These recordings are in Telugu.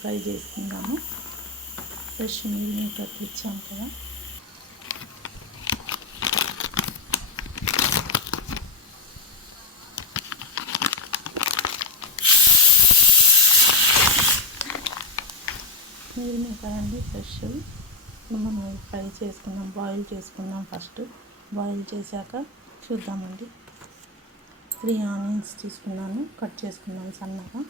ఫ్రై చేసుకుందాము. ఫ్రెష్ మీల్ మేకర్ తెచ్చాం కదా, మీల్ మేకర్ అండి ఫ్రెష్. మనం ఫ్రై చేసుకుందాం, బాయిల్ చేసుకుందాం. ఫస్ట్ బాయిల్ చేశాక చూద్దామండి. 3 ఆనియన్స్ తీసుకున్నాను, కట్ చేసుకున్నాను సన్నగా.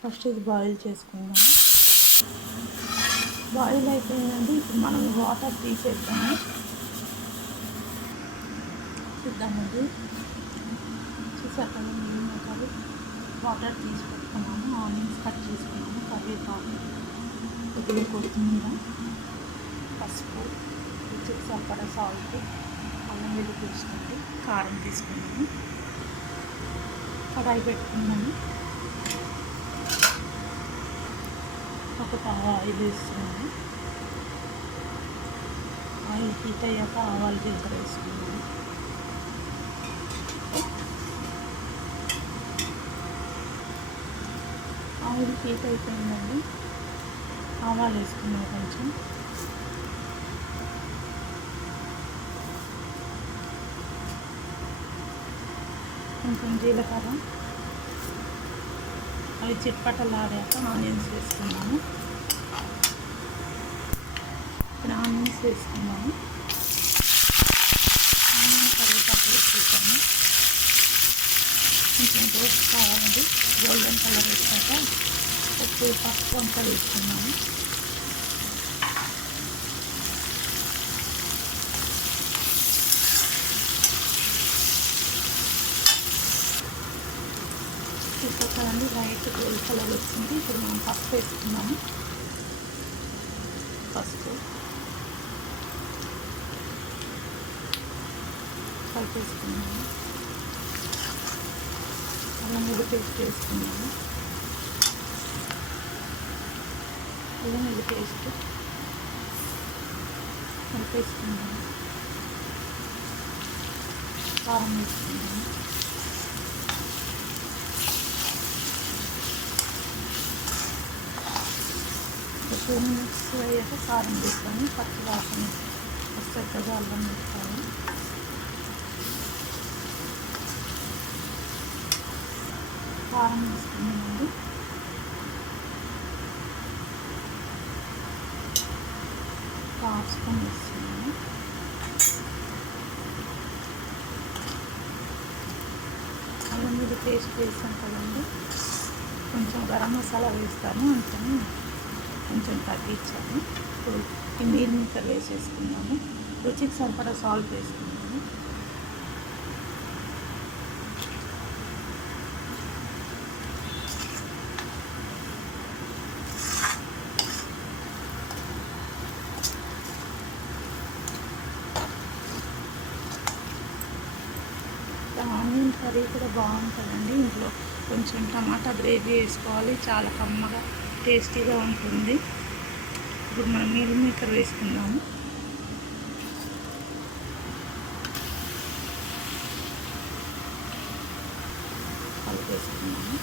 ఫస్ట్ ఇది బాయిల్ చేసుకుందాము. బాయిల్ అయిపోయిందండి. ఇప్పుడు మనం వాటర్ తీసేద్దాము. చూద్దామండి. చూసాక మీల్ మేకర్ వాటర్ తీసి పెట్టుకున్నాము. ఆనియన్స్ కట్ చేసుకున్నాము, కరివేపాకు, కొద్దిగా కొత్తిమీర, పసుపు, రుచికి సరిపడా సాల్ట్, అల్లం వెల్లుల్లి పేస్ట్, కారం తీసుకున్నాము. కడాయి పెట్టుకున్నాము. ఒక ఆయిల్ వేస్తున్నాము. ఆయిల్ హీట్ అయ్యాక ఆవాలు జీలకర్ర వేసుకున్నాము. ఆయిల్ హీట్ అయిపోయిందండి. ఆవాలు వేసుకున్నాము. కొంచెం జీలకర్ర, అవి చిట్పటలాడాక ఆనియన్స్ వేసుకున్నాము. ఇప్పుడు ఆనియన్స్ వేసుకున్నాము. ఆనియన్ కరివేపాకు వేసుకుంటాము. కొంచెం రోస్ట్ కావాలండి. గోల్డెన్ కలర్ వేసాక ఉప్పు, పసుపు అంతా వేసుకున్నాము. చూసాకండి లైట్ గోల్డ్ కలర్ వచ్చింది. ఇప్పుడు మనం పసుపు వేసుకున్నాము. పసుపు కలిపేసుకున్నాము. అల్లం వెల్లుల్లి పేస్ట్ వేసుకున్నాము. అల్లం వెల్లుల్లి పేస్ట్ కలిపేసుకున్నాము. కారం వేసుకున్నాము. ఒక 2 minutes అయ్యాక కారం వేసుకొని పచ్చి వాసన చక్కగా అల్లం వేసుకోవాలి. కారం వేసుకున్నామండి. హాఫ్ స్పూన్ వేస్తున్నాము. అల్లం వెల్లుల్లి పేస్ట్ వేసాం కదండి, కొంచెం గరం మసాలా వేస్తాను, అందుకని కొంచెం తగ్గించాను. ఇప్పుడు ఈ మీల్ మేకర్ వేసేసుకున్నాము. రుచికి సరిపడా సాల్ట్ వేసుకున్నాము. ఆనియన్ కర్రీ కూడా బాగుంటుందండి. ఇంట్లో కొంచెం టమాటా గ్రేవీ వేసుకోవాలి, చాలా కమ్మగా టేస్టీగా ఉంటుంది. ఇప్పుడు మనం మీల్ మేకర్ వేసుకుందాము. కలిపేసుకున్నాము.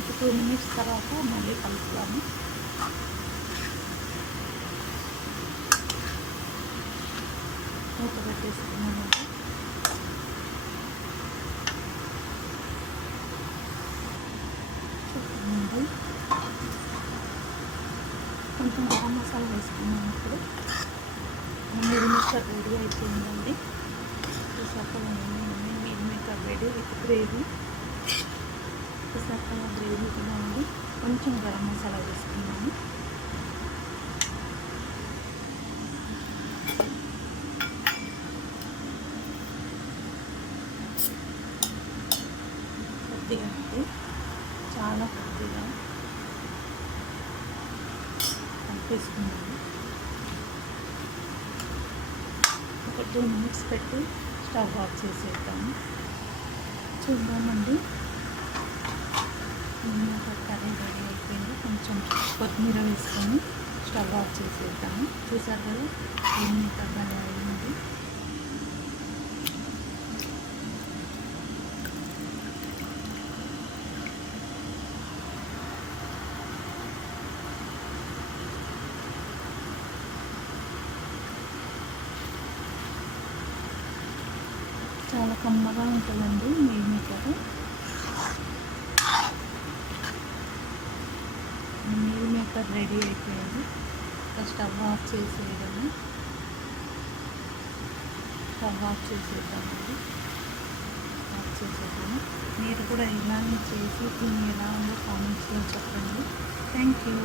ఒక 2 minutes తర్వాత మళ్ళీ కలుపుతాము. మూత పెట్టేసుకున్నాము. కొంచెం గరం మసాలా వేసుకున్నాము. ఇప్పుడు మీల్ మేకర్ రెడీ అయిపోయిందండి. చక్కగా meal maker ready with gravy. చక్కగా గ్రేవీ కూడా ఉంది. కొంచెం గరం మసాలా వేసుకున్నాము. కొద్దిగా చాలా కొద్దిగా కలిపేసుకున్నాము. ఒక 2 minutes పెట్టి స్టవ్ ఆఫ్ చేసేద్దాము. చూద్దామండి. కర్రీ రెడీ అయిపోయింది. కొంచెం కొత్తిమీర వేసుకొని స్టవ్ ఆఫ్ చేసేద్దాము. చూసారు కదా ఎన్ని తగ్గనే అయింది. చాలా కమ్మగా ఉంటుందండి meal maker. Meal maker ready అయిపోయింది. ఇంకా స్టవ్ ఆఫ్ చేసేయడము. స్టవ్ ఆఫ్ చేసేద్దామండి. ఆఫ్ చేసేద్దాము. మీరు కూడా ఇలానే చేసి తిని ఎలా ఉందో కామెంట్స్లో చెప్పండి. Thank you.